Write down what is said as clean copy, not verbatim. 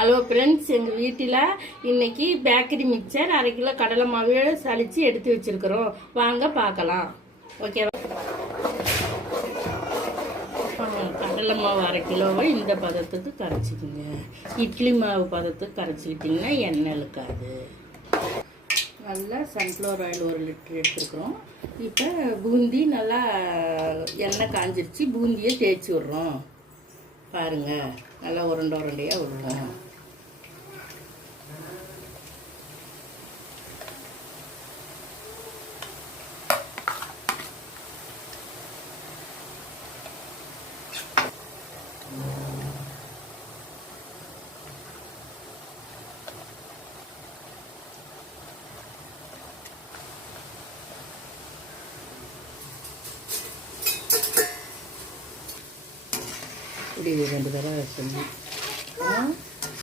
Hello friends, எங்கள் வீட்டில் இன்னைக்கு பேக்கரி மிக்சர் 1/2 கிலோ கடலை மாவு சலிச்சு எடுத்து வச்சிருக்கிறோம். வாங்க பார்க்கலாம். ஓகேவா? கடலை மாவு 1/2 கிலோவை இந்த பதத்துக்கு கரைச்சிக்கோங்க. இட்லி மாவு பதத்துக்கு கரைச்சிக்கிட்டிங்கன்னா எண்ணெய் இழுக்காது. நல்லா சன்ஃப்ளவர் ஆயில் 1 லிட்டர் எடுத்துருக்குறோம். இப்போ பூந்தி நல்லா எண்ணெய் காஞ்சிருச்சு. பூந்தியை தேய்ச்சி விட்றோம். பாருங்கள், நல்லா உருண்டையாக விடுவோம். இப்படி 2 தடவை சொல்லி